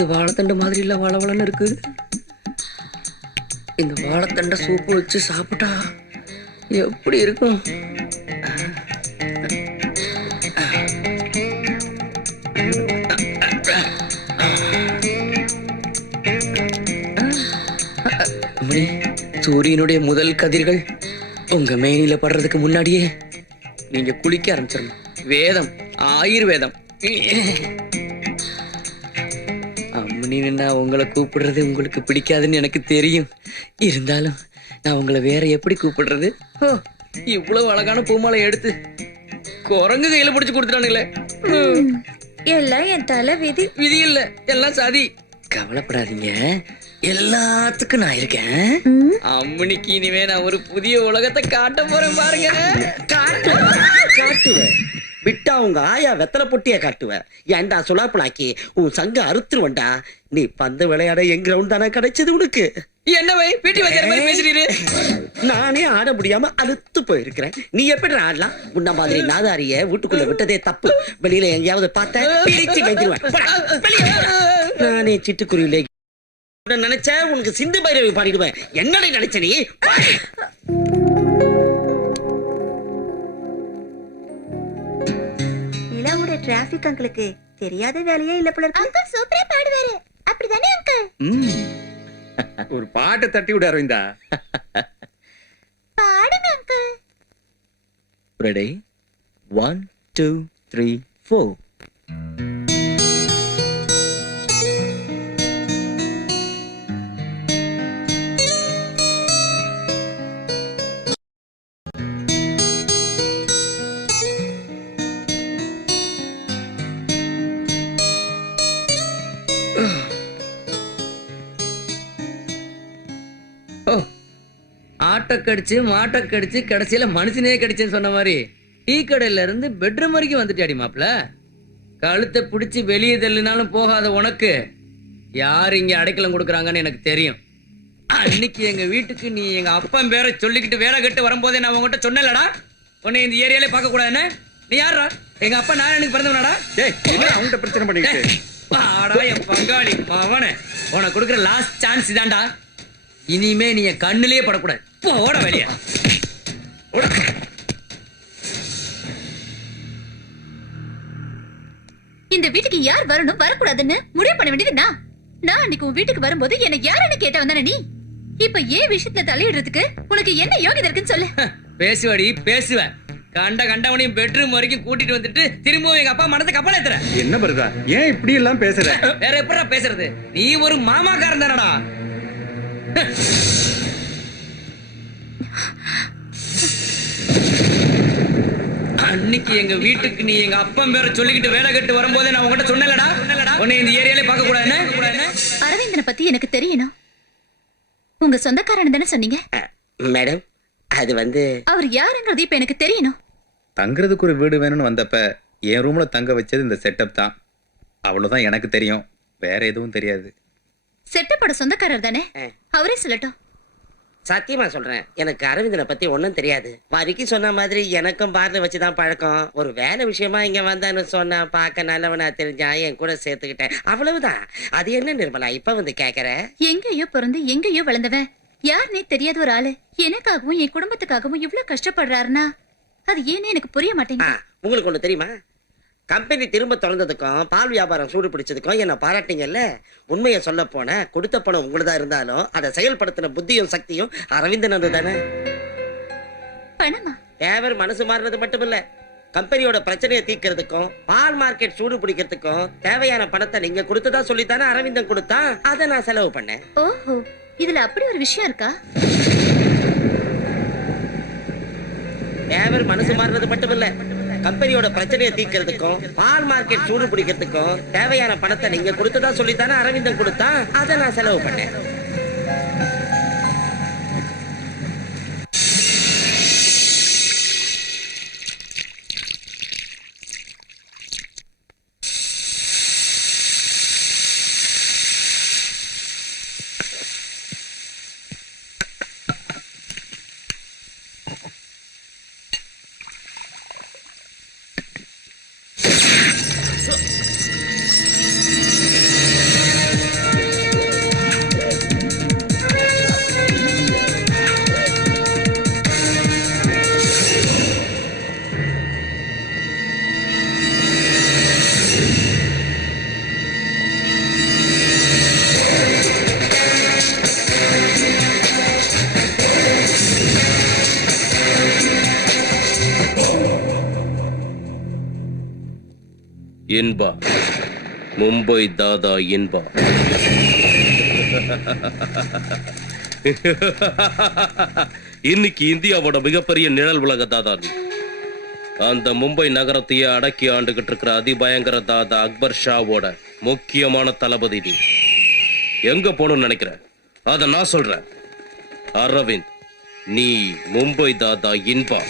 இது வாழைத்தண்டு மாதிரி இல்லை வளவளன்னு இருக்கு. இந்த வாழைத்தண்டை சூப்பு வச்சு சாப்பிட்டா எப்படி இருக்கும்? சூரியனுடைய முதல் கதிர்கள் உங்க மேனில படுறதுக்கு முன்னாடியே நீங்க குளிக்க ஆரம்பிச்சிடணும். வேதம் ஆயுர்வேதம். நான் உங்களை கூப்பிடுறது உங்களுக்கு பிடிக்காதுன்னு எனக்கு தெரியும். இருந்தாலும் நான் உங்களை வேற எப்படி கூப்பிடுறது? இவ்வளவு அழகான பூமாலை எடுத்து குரங்கு கையில பிடிச்சு கொடுத்துட்டானுங்களே. எல்லாம் என் தலை விதி. விதி இல்ல எல்லாம் சாதி. கவலைப்படாதீங்க. எல்லாத்துக்கும் நான் இருக்கேன். அம்மனிக்கு இனிமே நான் ஒரு புதிய உலகத்தை காட்ட போறேன் பாருங்க. காட்டுவ விட்டா உங்க ஆயா வெத்தலை பொட்டிய காட்டுவ. ஏன்டா சுலாப்பலாக்கி உன் சங்க அறுத்துருவண்டா? நீ பந்து விளையாட என் கிரவுண்ட் தானே கிடைச்சது உனக்கு? என்ன வை பீட்டி வைக்கிற மாதிரி பேசுறீரு? நானே ஆட முடியாம அழுத்து போயிருக்கிறேன். நீ எப்படி ஆடலாம்? உன்ன மாதிரி நாதாரிய வீட்டுக்குள்ள விட்டதே தப்பு. வெளியில எங்கேயாவது பார்த்த பிடிச்சு போடா. நானே சிட்டுக்குருவிலே நினைச்ச உனக்கு சிந்து பைரவி பாடிடுவேன். என்னடா நினைச்ச நீ? டிராபிக் அங்கிளுக்கு தெரியாத வேலையே இல்ல போல இருக்கு. அங்கிள் சூப்பரா பாடுவாரு. அப்படிதானே அங்கிள்? ஒரு பாட்டை தட்டி விட அரவிந்தா. பாடுங்க uncle. Ready one two three four ஆட்டை கடிச்சு மாட்டை கடிச்சு கடைசியில மனுஷனே கடிச்சேன்னு சொன்ன மாதிரி டீ கடையில இருந்து பெட்ரூம் வரைக்கும் வந்துட்டாடி மாப்ள கழுத்தை பிடிச்சி வெளியே தள்ளினாலும் போகாத உனக்கு. யார் இங்க அடைக்கலம் கொடுக்குறாங்கன்னு எனக்கு தெரியும். அன்னைக்கு எங்க வீட்டுக்கு நீ எங்க அப்பன் பேரை சொல்லிக்கிட்டு வேலை கட்டு வரும்போதே நான் உங்ககிட்ட சொன்னேன்லடா. உன்னை இந்த ஏரியாலே பார்க்க கூடாதுன்னு நீ யாரா எங்க அப்பா நான் எனக்கு பிறந்தவனாடா? அவன்கிட்ட பிரச்சனை பண்ணிக்கிட்டு. ஆடா என் பங்காளி அவனே. உனக்கு கொடுக்குற லாஸ்ட் சான்ஸ் இதான்டா இனிமே நீ என் கண்ணுலயே படக்கூடாது. போட வெளிய. இந்த வீட்டுக்கு யார் வரணும்? வரக்கூடாதுன்னு முடிவு பண்ண வேண்டியது நான். நான் அன்னைக்கு உன் வீட்டுக்கு வரும்போது என்ன யாருன்னு கேட்ட வந்தானே நீ? இப்ப ஏன் விஷயத்துல தலையிடுறதுக்கு உனக்கு என்ன யோகிதை இருக்குன்னு சொல்லு. பேசுவடி பேசுவேன் கண்ட கண்டவனையும் பெட்ரூம் வரைக்கும் கூட்டிட்டு வந்துட்டு திரும்பவும் எங்க அப்பா மனதை கப்பல் ஏத்துற. என்ன வருதா ஏன் இப்படி எல்லாம் பேசுற? வேற எப்படா பேசுறது? நீ ஒரு மாமாக்காரன் தானடா. அன்னைக்கு எங்க வீட்டுக்கு நீ எங்க அப்பன் பேரை சொல்லிக்கிட்டு வேலை கட்டு வரும்போதே நான் உங்ககிட்ட சொன்னேன்லடா. உன்னை இந்த ஏரியாலே பார்க்க கூடாதுன்னு. அரவிந்தனை பத்தி எனக்கு தெரியணும். உங்க சொந்தக்காரன் தானே சொன்னீங்க? மேடம் அது வந்து அவர் யாருங்கிறது இப்ப எனக்கு தெரியணும். தங்குறதுக்கு ஒரு வீடு வேணும்னு வந்தப்ப என் ரூம்ல தங்க வச்சது இந்த செட்டப் தான். அவ்வளவுதான் எனக்கு தெரியும். வேற எதுவும் தெரியாது. செட்டப்பட சொந்தக்காரர் தானே? அவரே சொல்லட்டும். சத்தியமா சொல்றேன். எனக்கு அரவிந்தனை பத்தி ஒண்ணும் தெரியாது. வரிக்கு சொன்ன மாதிரி எனக்கும் பார்ல வச்சுதான் பழக்கம். ஒரு வேலை விஷயமா இங்க வந்தான்னு சொன்னா பார்க்க நல்லவனா தெரிஞ்சா என் கூட சேர்த்துக்கிட்டேன். அவ்வளவுதான். அது என்ன நிர்மலா இப்ப வந்து கேக்குற? எங்கேயோ பிறந்து எங்கேயோ வளர்ந்தவன். யாருனே தெரியாத ஒரு ஆளு. எனக்காகவும் என் குடும்பத்துக்காகவும் இவ்ளோ கஷ்டப்படுறாருன்னா? அது ஏன்னு எனக்கு புரிய மாட்டேங்குது. உங்களுக்கு ஒண்ணு தெரியுமா? கம்பெனி திரும்ப திறந்ததுக்கும் பால் வியாபாரம் சூடு பிடிச்சதுக்கும் என்ன பாராட்டிங்கல்ல உண்மையை சொல்ல போன கொடுத்த பணம் உங்களுதா இருந்தாலும் அதை செயல்படுத்தின புத்தியும் சக்தியும் அரவிந்தனது தானே? பணமா? தேவர் மனசு மாறினது மட்டும் இல்ல கம்பெனியோட பிரச்சனையை தீர்க்கறதுக்கும் பால் மார்க்கெட் சூடு பிடிக்கிறதுக்கும் தேவையான பணத்தை நீங்க கொடுத்ததா சொல்லித்தானே அரவிந்தன் கொடுத்தா அதை நான் செலவு பண்ணேன். ஓஹோ இதுல அப்படி ஒரு விஷயம் இருக்கா? தேவர் மனசு மாறினது மட்டும் இல்ல கம்பெனியோட பிரச்சனையை தீர்க்கறதுக்கும் பால் மார்க்கெட் சூடு பிடிக்கிறதுக்கும் தேவையான பணத்தை நீங்க கொடுத்ததா சொல்லித்தானே அரவிந்தன் கொடுத்தா அதை நான் செலவு பண்ணேன். என்பா மும்பை தாதா இன்பா. இன்னைக்கு இந்தியாவோட மிகப்பெரிய நிழல் உலக தாதா நீ. அந்த மும்பை நகரத்தையே அடக்கி ஆண்டுகிட்டு இருக்கிற அதிபயங்கர தாதா அக்பர் ஷாவோட முக்கியமான தளபதி நீ. எங்க போகணும்னு நினைக்கிற? அத நான் சொல்றேன். அரவிந்த் நீ மும்பை தாதா இன்பா.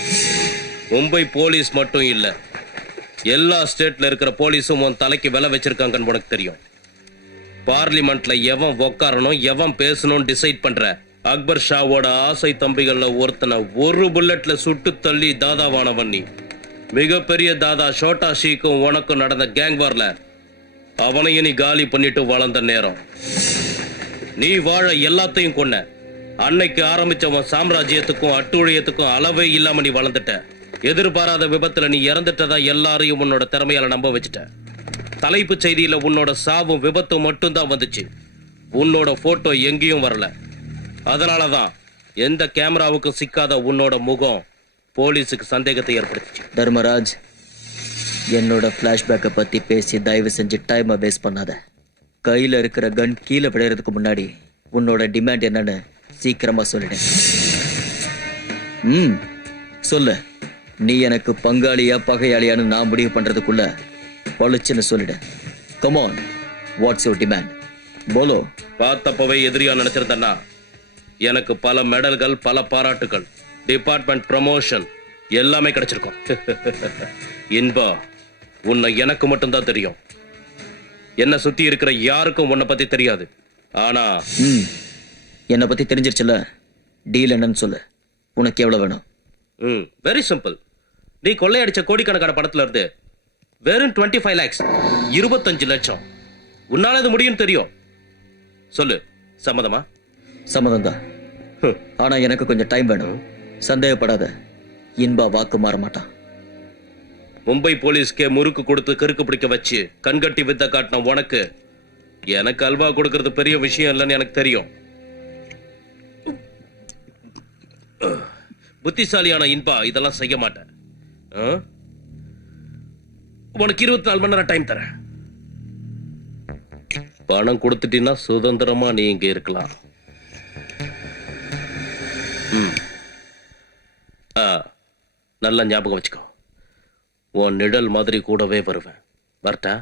மும்பை போலீஸ் மட்டும் இல்லை எல்லா ஸ்டேட்ல இருக்கிற போலீஸும் உன் தலைக்கு விலை வச்சிருக்காங்கன்னு உனக்கு தெரியும். பார்லிமெண்ட்ல எவன் உக்காரணும் எவன் பேசணும் டிசைட் பண்ற அக்பர் ஷாவோட ஆசை தம்பிகள்ல ஒருத்தனை ஒரு புல்லட்ல சுட்டு தள்ளி தாதாவானவன் நீ. மிகப்பெரிய தாதா ஷோட்டா ஷீக்கும் உனக்கும் நடந்த கேங் வார்ல அவனையும் நீ காலி பண்ணிட்டு வளர்ந்த நேரம். நீ வாழ எல்லாத்தையும் கொன்ன. அன்னைக்கு ஆரம்பிச்சவன் சாம்ராஜ்யத்துக்கும் அட்டுழியத்துக்கும் அளவே இல்லாம நீ வளர்ந்துட்ட. எதிர்பாராத விபத்துல நீ இறந்துட்டதா எல்லாரையும் உன்னோட திறமையால நம்ப வச்சுட்ட. தலைப்புச் செய்தியில உன்னோட சாவும் விபத்தும் மட்டும்தான் வந்துச்சு. உன்னோட போட்டோ எங்கேயும் வரல. அதனாலதான் எந்த கேமராவுக்கும் சிக்காத உன்னோட முகம் போலீஸுக்கு சந்தேகத்தை ஏற்படுத்துச்சு. தர்மராஜ் என்னோட ஃப்ளாஷ்பேக்கை பற்றி பேசி தயவு செஞ்சு டைமை வேஸ்ட் பண்ணாத. கையில் இருக்கிற கன் கீழே விளையிறதுக்கு முன்னாடி உன்னோட டிமாண்ட் என்னன்னு சீக்கிரமா சொல்லிடு. ம் சொல்லு. நீ எனக்கு பங்காளியா பகையாளியான்னு நான் முடிவு பண்றதுக்குள்ள பளிச்சுன்னு சொல்லிடு. Come on what's your demand polo பார்த்தப்பவே எதிரியா நினைச்சிருந்தேன்னா எனக்கு பல மெடல்கள் பல பாராட்டுகள் டிபார்ட்மெண்ட் ப்ரமோஷன் எல்லாமே கிடைச்சிருக்கும். இன்பா உன்னை எனக்கு மட்டும்தான் தெரியும். என்னை சுத்தி இருக்கிற யாருக்கும் உன்னை பத்தி தெரியாது. ஆனா ம் என்னை பற்றி தெரிஞ்சிருச்சுல? டீல் என்னன்னு சொல்லு. உனக்கு எவ்வளோ வேணும்? ம் வெரி சிம்பிள் நீ கொள்ளையடிச்ச கோடிக்கணக்கான பணத்துல இருந்து வெறும் டுவெண்ட்டி ஃபைவ் லேக்ஸ் இருபத்தஞ்சு லட்சம். உன்னால இது முடியும்னு தெரியும். சொல்லு சம்மதமா? சம்மதம் தான். ஆனா எனக்கு கொஞ்சம் டைம் வேணும். சந்தேகப்படாத. இன்பா வாக்கு மாற மாட்டான். மும்பை போலீஸ்க்கே முறுக்கு கொடுத்து கிறுக்கு பிடிக்க வச்சு கண்கட்டி வித்த காட்டின உனக்கு எனக்கு அல்வா கொடுக்கறது பெரிய விஷயம் இல்லைன்னு எனக்கு தெரியும். புத்திசாலியான இன்பா இதெல்லாம் செய்ய மாட்டேன்? உனக்கு இருபத்தி நாலு மணி நேரம் டைம் தரேன். பணம் கொடுத்துட்டீங்கன்னா சுதந்திரமா நீ இங்க இருக்கலாம். நல்லா ஞாபகம் வச்சுக்கோ. உன் நிழல் மாதிரி கூடவே வருவேன். வரட்டா?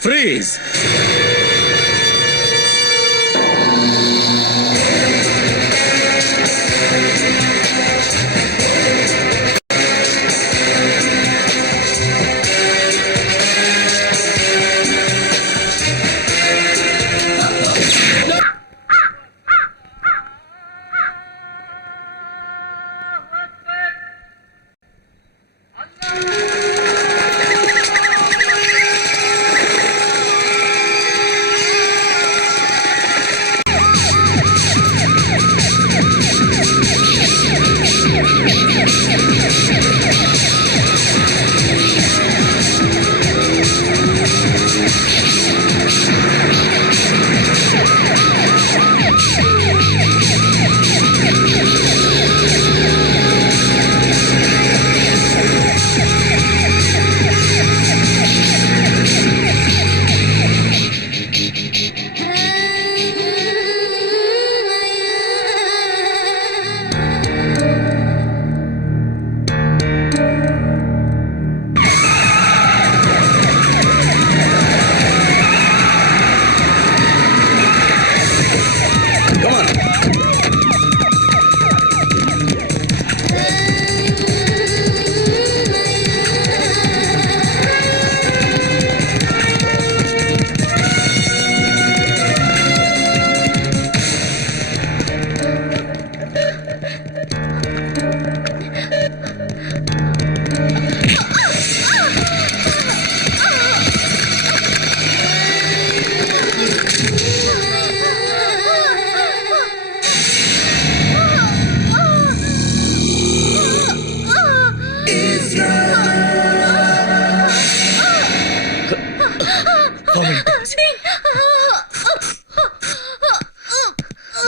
Freeze!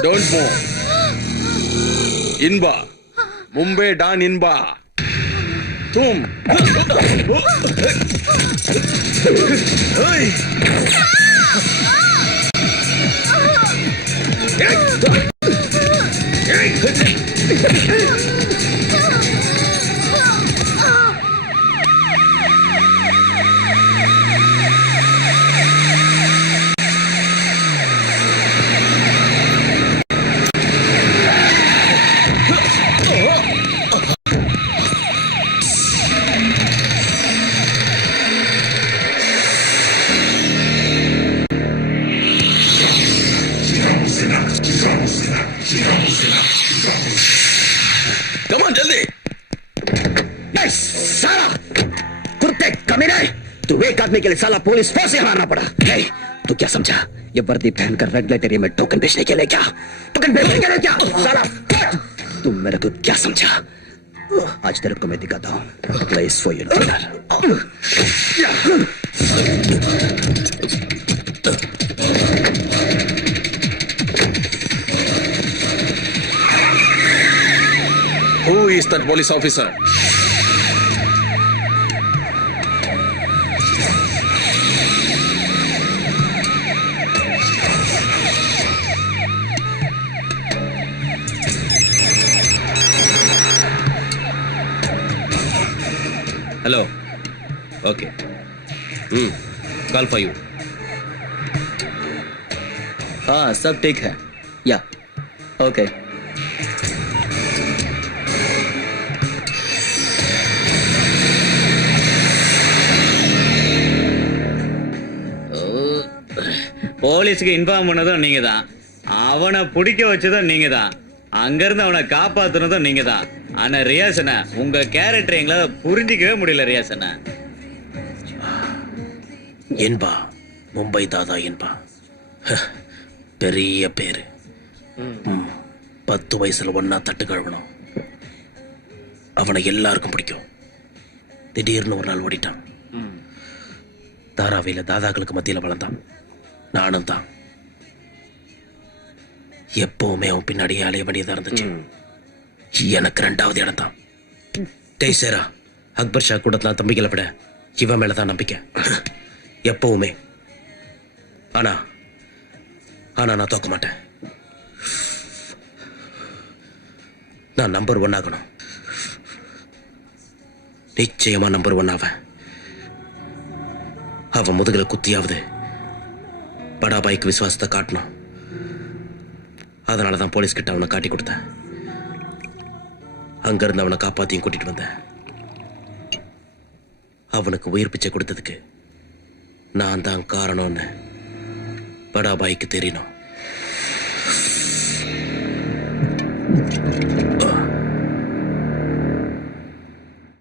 Don't move Inba Mumbai don Inba Dhoom Hey! Come on जल्दी नहीं, साला कुत्ते कमीने तू एक आदमी के लिए साला पुलिस फोर्स यहाँ आना पड़ा। नहीं तू क्या समझा? ये वर्दी पहनकर रेड लाइट एरिया में टोकन बेचने के लिए क्या? टोकन बेचने के लिए क्या? साला तुम मेरे को क्या समझा? आज तेरे को मैं दिखाता हूँ। Place for you that police officer? Hello okay hmm call for you हाँ सब ठीक है या ओके போலீஸுக்கு இன்ஃபார்ம் பண்ணதும் நீங்க தான் அவனை பிடிக்க வச்சதும் நீங்க தான் அங்கிருந்து அவனை காப்பாத்துனதும் நீங்க தான் ஆனா ரியாசனா உங்க கேரக்டர் எங்களால புரிஞ்சிக்கவே முடியல ரியாசனா என்பா மும்பை தாதா என்பா. ஹ, பெரிய பேரு. ம், பத்து வயசுல ஒன்னா தட்டு கழுவணும். அவனை எல்லாருக்கும் பிடிக்கும். திடீர்னு ஒரு நாள் ஓடிட்டான். தாராவியில தாதாக்களுக்கு மத்தியில வளர்ந்தான். நானும் தான். எப்பவுமே அவன் பின்னாடியே அலைய வேண்டியதா இருந்துச்சு. எனக்கு ரெண்டாவது இடம் தான். டேய் சேரா அக்பர் ஷா கூடத்துல தம்பிகளை விட இவன் மேலதான் நம்பிக்கை. எப்பவுமே. ஆனா ஆனா நான் தோக்க மாட்டேன். நான் நம்பர் ஒன் ஆகணும். நிச்சயமா நம்பர் ஒன் ஆவேன். அவன் முதுகுல குத்தியாவது படாபாய்க்கு விசுவாசத்தை காட்டணும். அதனால தான் போலீஸ்கிட்ட அவனை காட்டி கொடுத்தேன். அங்கிருந்து அவனை காப்பாத்தியும் கூட்டிட்டு வந்தேன். அவனுக்கு உயிர் பிச்சை கொடுத்ததுக்கு நான் தான் காரணம்னு. படாபாய்க்கு தெரியணும்